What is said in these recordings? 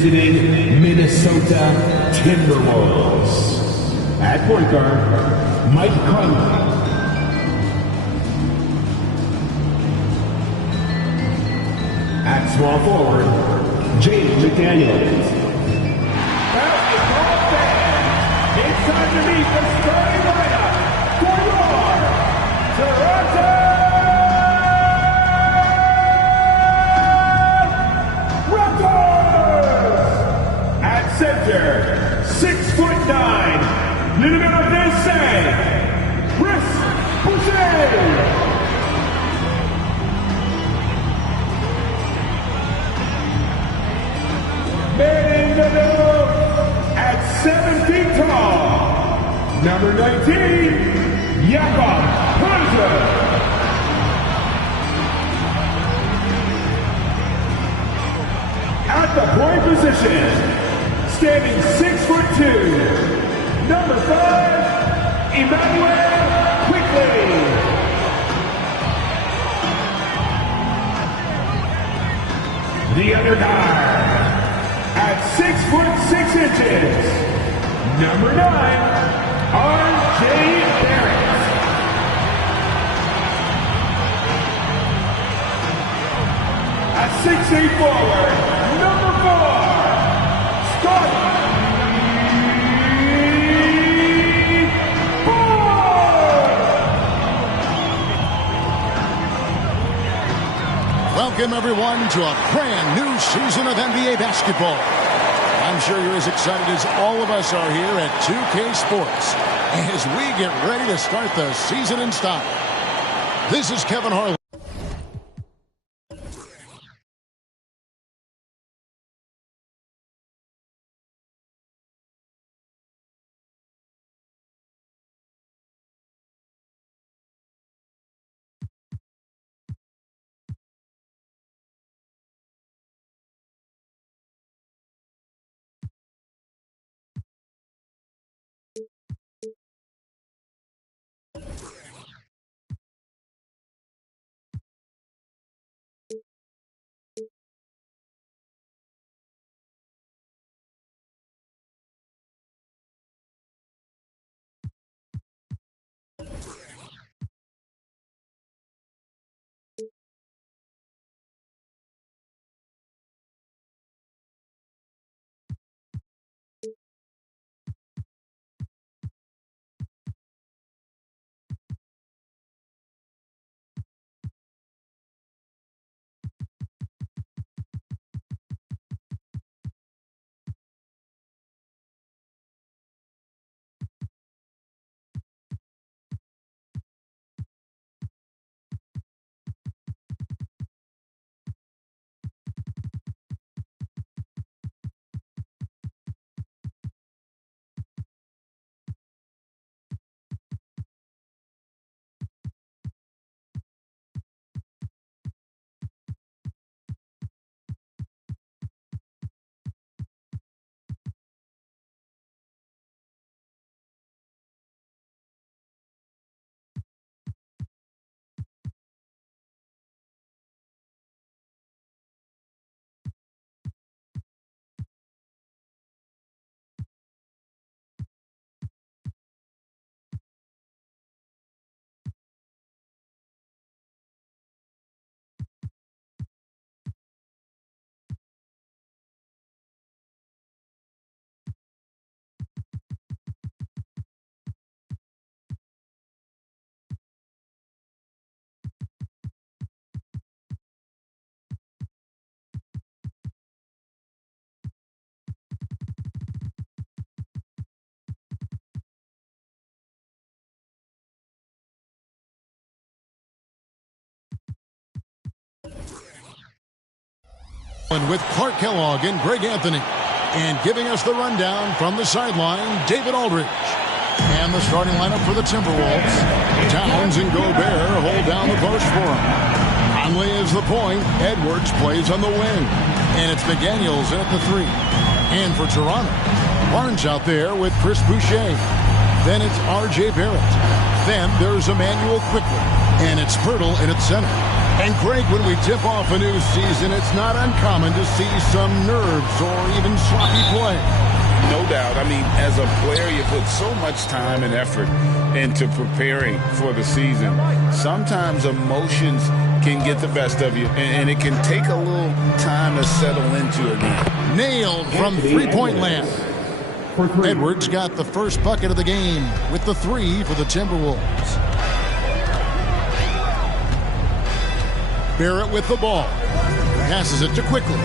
Visiting Minnesota Timberwolves. At point guard, Mike Conley. At small forward, Jaden McDaniels. Basketball fans, it's time to meet the starting lineup for your Toronto Raptors! At center, 6'9", numéro 16, Chris Boucher. Man in the middle, at 7 feet tall, number 19, Jakob Poeltl. At the point position, standing 6'2", number 5, Immanuel Quickley. The other guard, at 6'6", number 9, R.J. Barrett. At 6'8" forward, number 4, Scott Boyd. Welcome everyone to a brand new season of NBA basketball. I'm sure you're as excited as all of us are here at 2K Sports as we get ready to start the season in style. This is Kevin Harlan. With Clark Kellogg and Greg Anthony. And giving us the rundown from the sideline, David Aldridge. And the starting lineup for the Timberwolves. Towns and Gobert hold down the post for him. Conley is the point. Edwards plays on the wing. And it's McDaniels in at the 3. And for Toronto, Barnes out there with Chris Boucher. Then it's R.J. Barrett. Then there's Immanuel Quickley. And it's Poeltl in at center. And Greg, when we tip off a new season, it's not uncommon to see some nerves or even sloppy play. No doubt. I mean, as a player, you put so much time and effort into preparing for the season. Sometimes emotions can get the best of you, and it can take a little time to settle into again. Nailed from three-point land. Edwards got the first bucket of the game with the 3 for the Timberwolves. Barrett with the ball. Passes it to Quickly.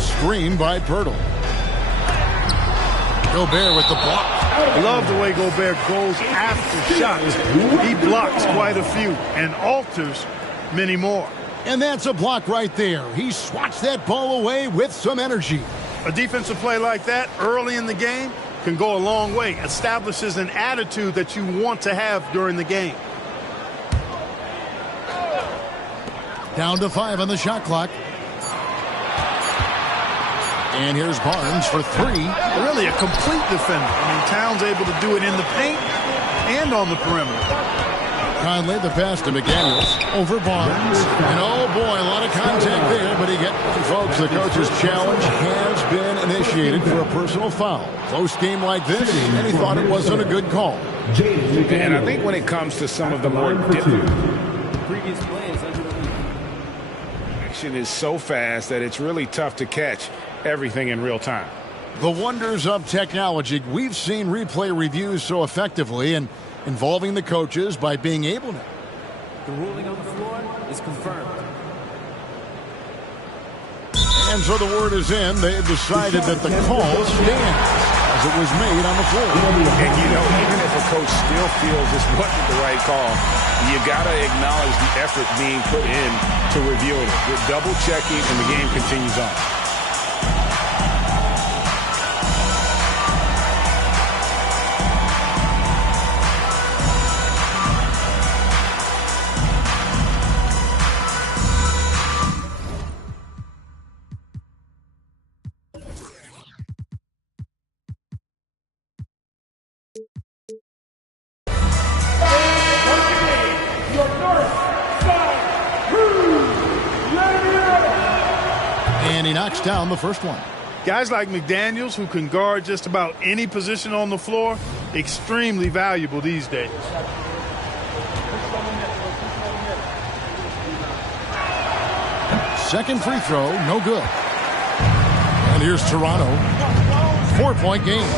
Screen by Pirtle. Gobert with the block. I love the way Gobert goes after shots. He blocks quite a few and alters many more. And that's a block right there. He swats that ball away with some energy. A defensive play like that early in the game can go a long way. Establishes an attitude that you want to have during the game. Down to 5 on the shot clock. And here's Barnes for 3. Really a complete defender. I mean, Towns able to do it in the paint and on the perimeter. Conley the pass to McDaniels over Barnes. And oh boy, a lot of contact there, but he gets. Folks, the coach's challenge has been initiated for a personal foul. Close game like this, and he thought it wasn't a good call. And I think when it comes to some of the more different action is so fast that it's really tough to catch everything in real time. The wonders of technology. We've seen replay reviews so effectively and involving the coaches by being able to. The ruling on the floor is confirmed. And so the word is in. They have decided that the call stands as it was made on the floor. And you know, even if a coach still feels this wasn't the right call, you got to acknowledge the effort being put in to reviewing it. With double checking, and the game continues on. And he knocks down the first one. Guys like McDaniels, who can guard just about any position on the floor, extremely valuable these days. Second free throw, no good. And here's Toronto. 4-point game.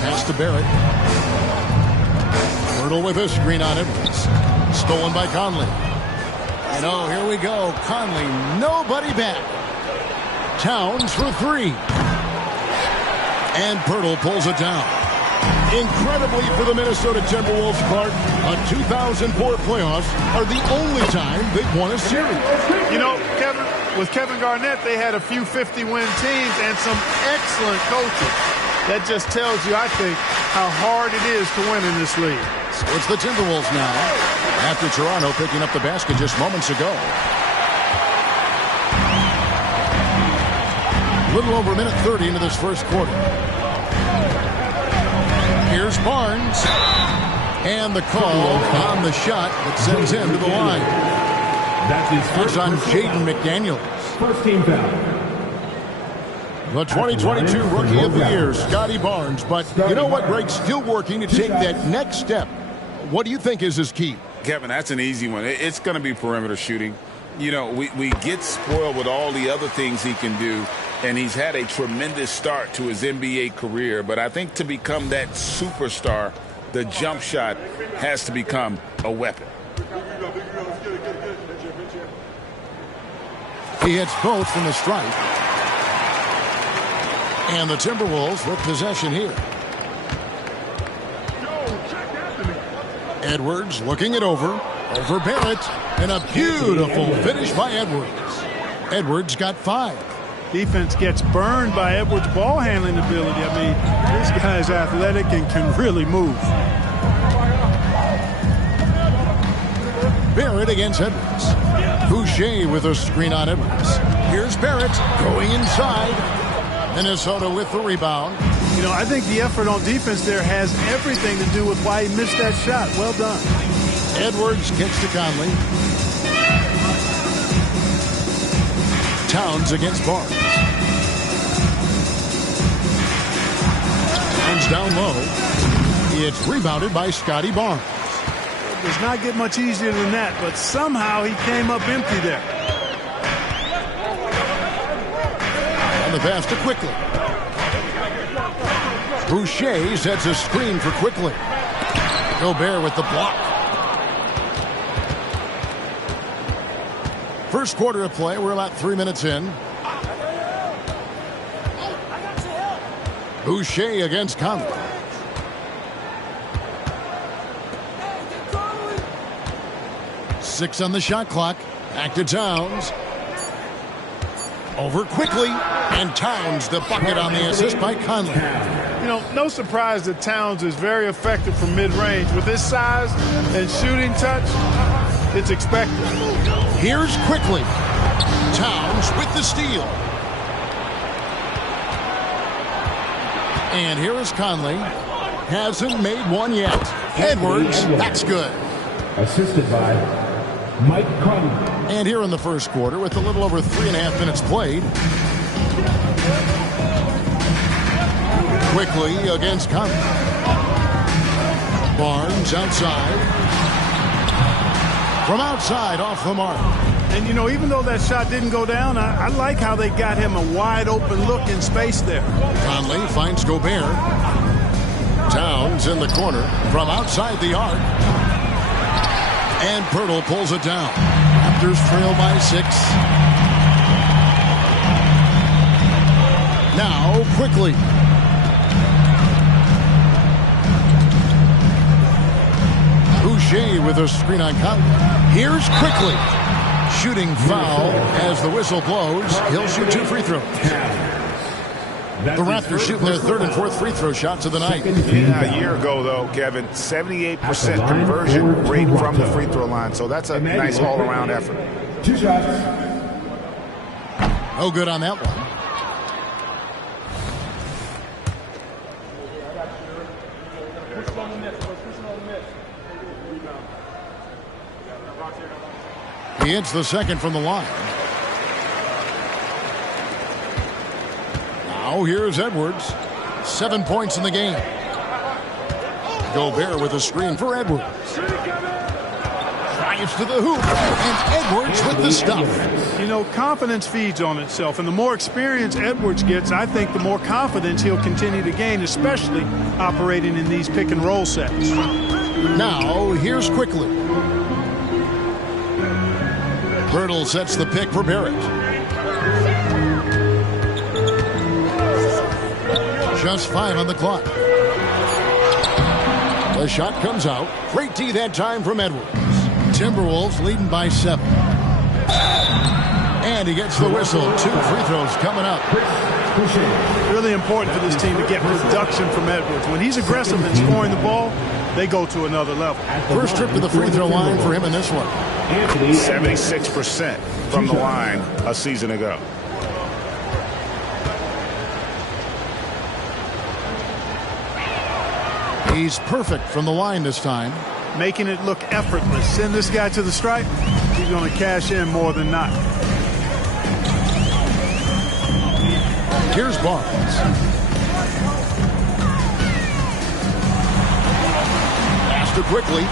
Pass to Barrett. Pirtle with a screen on Edwards. Stolen by Conley. And oh, here we go. Conley, nobody back. Towns for 3. And Pirtle pulls it down. Incredibly for the Minnesota Timberwolves, Clark, a 2004 playoffs are the only time they've won a series. You know, with Kevin Garnett, they had a few 50-win teams and some excellent coaches. That just tells you, I think, how hard it is to win in this league. So it's the Timberwolves now, after Toronto picking up the basket just moments ago. A little over a minute 30 into this first quarter. Here's Barnes. And the call on the shot that sends him to the line. That's his It's first on personal Jaden McDaniels. First team foul. The 2022 Rookie of the Year, Scotty Barnes. But you know what, Greg? Still working to take that next step. What do you think is his key? Kevin, that's an easy one. It's going to be perimeter shooting. You know, we get spoiled with all the other things he can do, and he's had a tremendous start to his NBA career. But I think to become that superstar, the jump shot has to become a weapon. He hits both from the stripe. And the Timberwolves with possession here. Edwards looking it over Barrett, and a beautiful finish by Edwards. Edwards got 5. Defense gets burned by Edwards' ball handling ability. I mean, this guy's athletic and can really move. Barrett against Edwards. Boucher with a screen on Edwards. Here's Barrett going inside. Minnesota with the rebound. You know, I think the effort on defense there has everything to do with why he missed that shot. Well done. Edwards kicks to Conley. Towns against Barnes. Towns down low. It's rebounded by Scotty Barnes. It does not get much easier than that, but somehow he came up empty there. And the pass to Quickly. Boucher sets a screen for Quickly. Gobert with the block. First quarter of play. We're about 3 minutes in. Boucher against Conley. Six on the shot clock. Back to Towns. Over Quickly. And Towns the bucket on the assist by Conley. You know, no surprise that Towns is very effective from mid-range. With his size and shooting touch, it's expected. Here's Quickly. Towns with the steal. And here is Conley. Hasn't made one yet. Edwards, that's good. Assisted by Mike Conley. And here in the first quarter with a little over 3.5 minutes played. Quickly against Conley. Barnes outside. From outside off the mark. And, you know, even though that shot didn't go down, I like how they got him a wide open look in space there. Conley finds Gobert. Towns in the corner from outside the arc. And Pirtle pulls it down. Raptors trail by 6. Now Quickly. Boucher with a screen on Conley. Here's Quickly. Shooting foul as the whistle blows. He'll shoot 2 free throws. The Raptors shooting their 3rd and 4th free throw shots of the night. Yeah, a year ago, though, Kevin, 78% conversion rate from the free throw line. So that's a nice all-around effort. 2 shots. No good on that one. He hits the second from the line. Now here's Edwards. 7 points in the game. Gobert with a screen for Edwards. Drives to the hoop. And Edwards with the stuff. You know, confidence feeds on itself. And the more experience Edwards gets, I think the more confidence he'll continue to gain, especially operating in these pick and roll sets. Now here's Quickly. Pirtle sets the pick for Barrett. Just 5 on the clock. The shot comes out. Great D that time from Edwards. Timberwolves leading by 7. And he gets the whistle. 2 free throws coming up. Really important for this team to get production from Edwards. When he's aggressive in scoring the ball, they go to another level. First trip to the free throw line for him in this one. 76% from the line a season ago. He's perfect from the line this time. Making it look effortless. Send this guy to the stripe. He's going to cash in more than not. Here's Barnes. Pass to Quickly.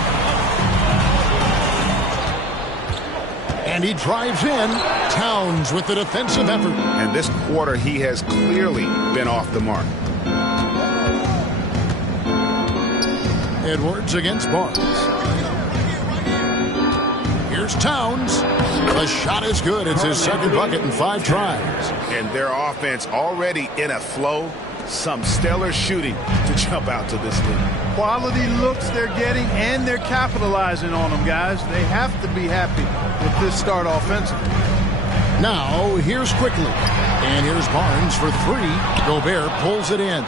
And he drives in. Towns with the defensive effort. And this quarter, he has clearly been off the mark. Edwards against Barnes. Here's Towns. The shot is good. It's his second bucket in 5 tries. And their offense already in a flow. Some stellar shooting to jump out to this league. Quality looks they're getting, and they're capitalizing on them, guys. They have to be happy with this start offensively. Now, here's Quickly. And here's Barnes for 3. Gobert pulls it in.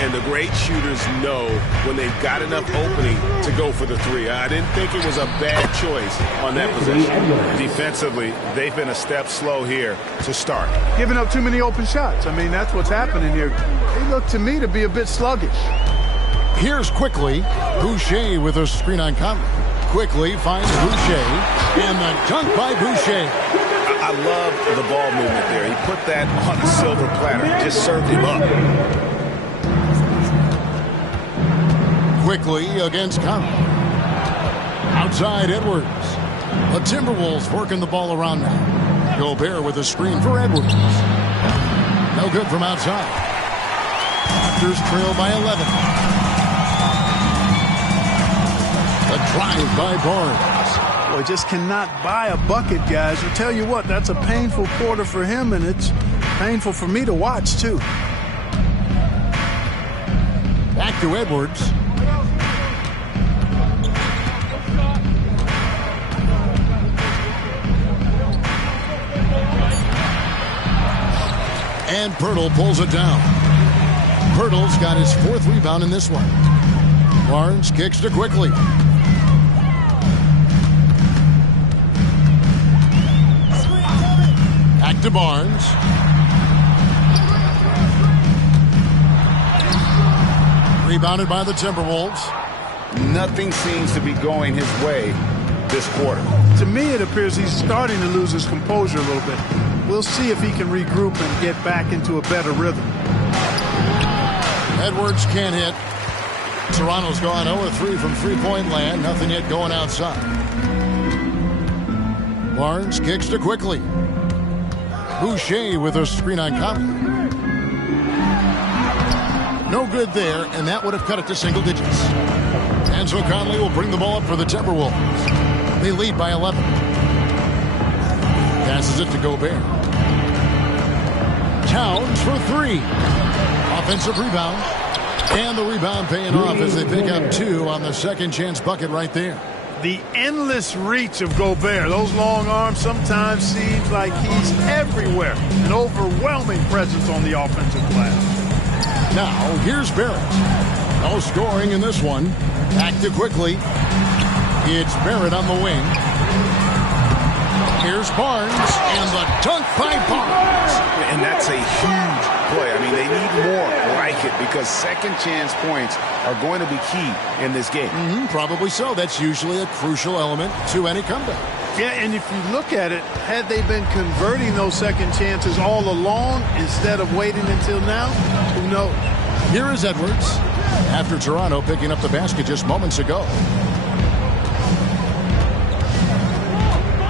And the great shooters know when they've got enough opening to go for the three. I didn't think it was a bad choice on that possession. Defensively, they've been a step slow here to start. Giving up too many open shots. I mean, that's what's happening here. They look to me to be a bit sluggish. Here's Quickly. Boucher with a screen on Conley. Quickly finds Boucher, and the dunk by Boucher. I love the ball movement there. He put that on a silver platter. Just served him up. Quickly against Conley. Outside Edwards. The Timberwolves working the ball around now. Gobert with a screen for Edwards. No good from outside. Raptors trail by 11. The drive by Barnes. Boy, just cannot buy a bucket, guys. I tell you what, that's a painful quarter for him, and it's painful for me to watch, too. Back to Edwards. And Pirtle pulls it down. Pirtle's got his 4th rebound in this one. Barnes kicks to Quickly. Back to Barnes. Rebounded by the Timberwolves. Nothing seems to be going his way this quarter. To me, it appears he's starting to lose his composure a little bit. We'll see if he can regroup and get back into a better rhythm. Edwards can't hit. Toronto's gone 0-3 from three-point land. Nothing yet going outside. Barnes kicks to Quickly. Boucher with a screen on Conley. No good there, and that would have cut it to single digits. And so Conley will bring the ball up for the Timberwolves. They lead by 11. Passes it to Gobert. Towns for 3. Offensive rebound. And the rebound paying off as they pick up 2 on the second chance bucket right there. The endless reach of Gobert. Those long arms sometimes seems like he's everywhere. An overwhelming presence on the offensive glass. Now, here's Barrett. No scoring in this one. Back to Quickly. It's Barrett on the wing. Here's Barnes, and the dunk by Barnes. And that's a huge play. I mean, they need more like it because second chance points are going to be key in this game. Probably so. That's usually a crucial element to any comeback. Yeah, and if you look at it, had they been converting those second chances all along instead of waiting until now, who knows? Here is Edwards after Toronto picking up the basket just moments ago.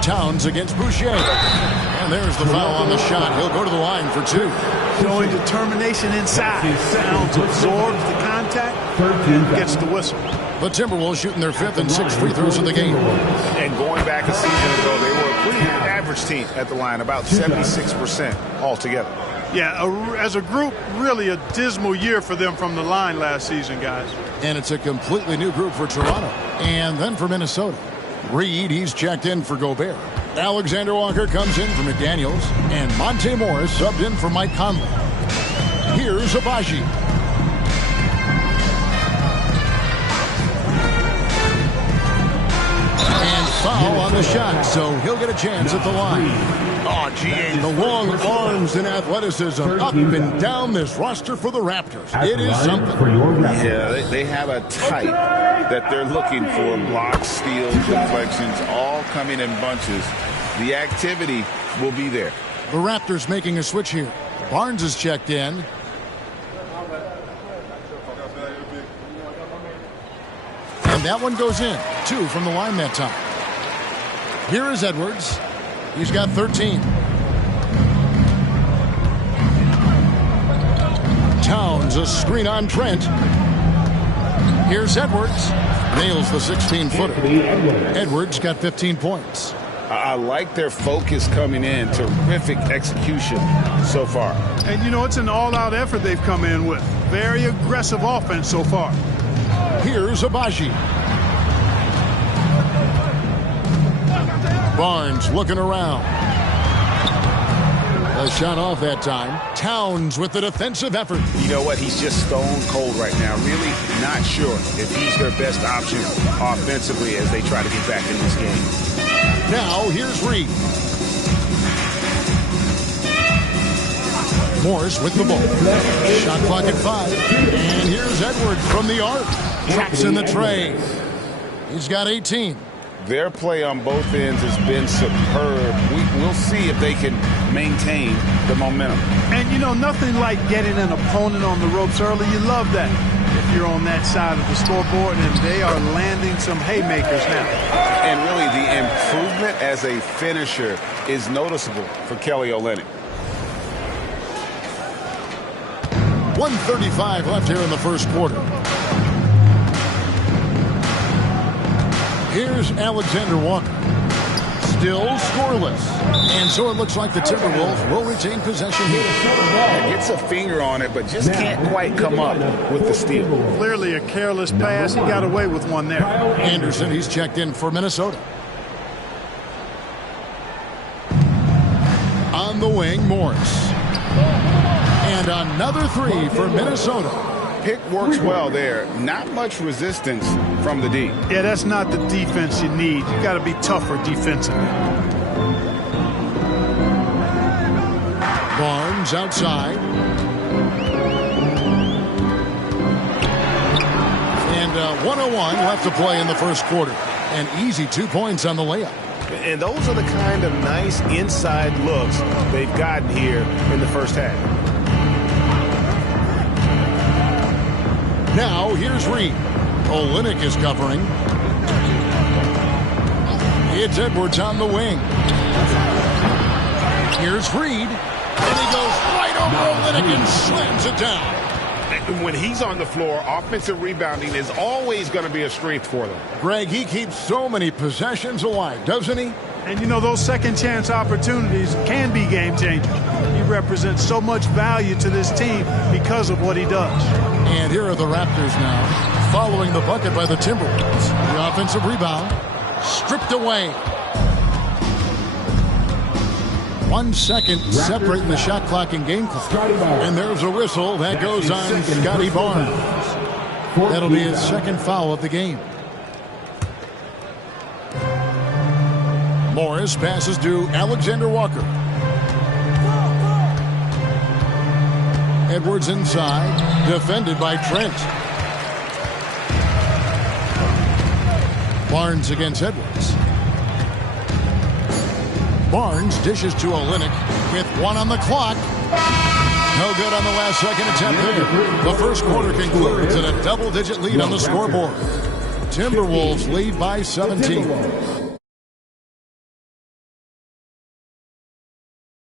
Towns against Boucher. And there's the foul on the shot. He'll go to the line for 2. Showing determination inside. Towns absorbs the contact, gets the whistle. The Timberwolves shooting their 5th and 6th free throws of the game. And going back a season ago, they were a pretty average team at the line, about 76% altogether. Yeah, as a group, really a dismal year for them from the line last season, guys. And it's a completely new group for Toronto. And then for Minnesota. Reed, he's checked in for Gobert. Alexander Walker comes in for McDaniels. And Monte Morris subbed in for Mike Conley. Here's Abaji. And foul on the shot, so he'll get a chance at the line. Oh, gee, the long arms and athleticism up and down this roster for the Raptors. It is something. Yeah, they have a type that they're looking for. Blocks, steals, deflections, all coming in bunches. The activity will be there. The Raptors making a switch here. Barnes is checked in. And that one goes in. 2 from the line that time. Here is Edwards. He's got 13. Towns, a screen on Trent. Here's Edwards. Nails the 16-footer. Edwards got 15 points. I like their focus coming in. Terrific execution so far. And, you know, it's an all-out effort they've come in with. Very aggressive offense so far. Here's Abaji. Barnes looking around. A shot off that time. Towns with the defensive effort. You know what? He's just stone cold right now. Really not sure if he's their best option offensively as they try to get back in this game. Now, here's Reed. Morris with the ball. Shot clock at 5. And here's Edwards from the arc. Tracks in the tray. He's got 18. Their play on both ends has been superb. We'll see if they can maintain the momentum. And, you know, nothing like getting an opponent on the ropes early. You love that if you're on that side of the scoreboard, and they are landing some haymakers now. And really, the improvement as a finisher is noticeable for Kelly Olynyk. 1:35 left here in the first quarter. Here's Alexander Walker. Still scoreless. And so it looks like the Timberwolves will retain possession here. Gets a finger on it, but just can't quite come up with the steal. Clearly a careless pass. He got away with one there. Anderson, he's checked in for Minnesota. On the wing, Morris. And another three for Minnesota. Pick works well there. Not much resistance from the D. Yeah, that's not the defense you need. You got to be tougher defensively. Barnes outside. And 1:01 left to play in the first quarter. An easy 2 points on the layup. And those are the kind of nice inside looks they've gotten here in the first half. Now, here's Reed. Olynyk is covering. It's Edwards on the wing. Here's Reed. And he goes right over Olynyk and slams it down. When he's on the floor, offensive rebounding is always going to be a strength for them. Greg, he keeps so many possessions alive, doesn't he? And, you know, those second chance opportunities can be game changers. He represents so much value to this team because of what he does. And here are the Raptors now, following the bucket by the Timberwolves. The offensive rebound, stripped away. 1 second separating the shot clock and game clock. And there's a whistle that goes on Scotty Barnes. That'll be his second foul of the game. Morris passes to Alexander Walker. Edwards inside, defended by Trent. Barnes against Edwards. Barnes dishes to Olynyk with 1 on the clock. No good on the last second attempt there. The first quarter concludes at a double-digit lead on the scoreboard. Timberwolves lead by 17.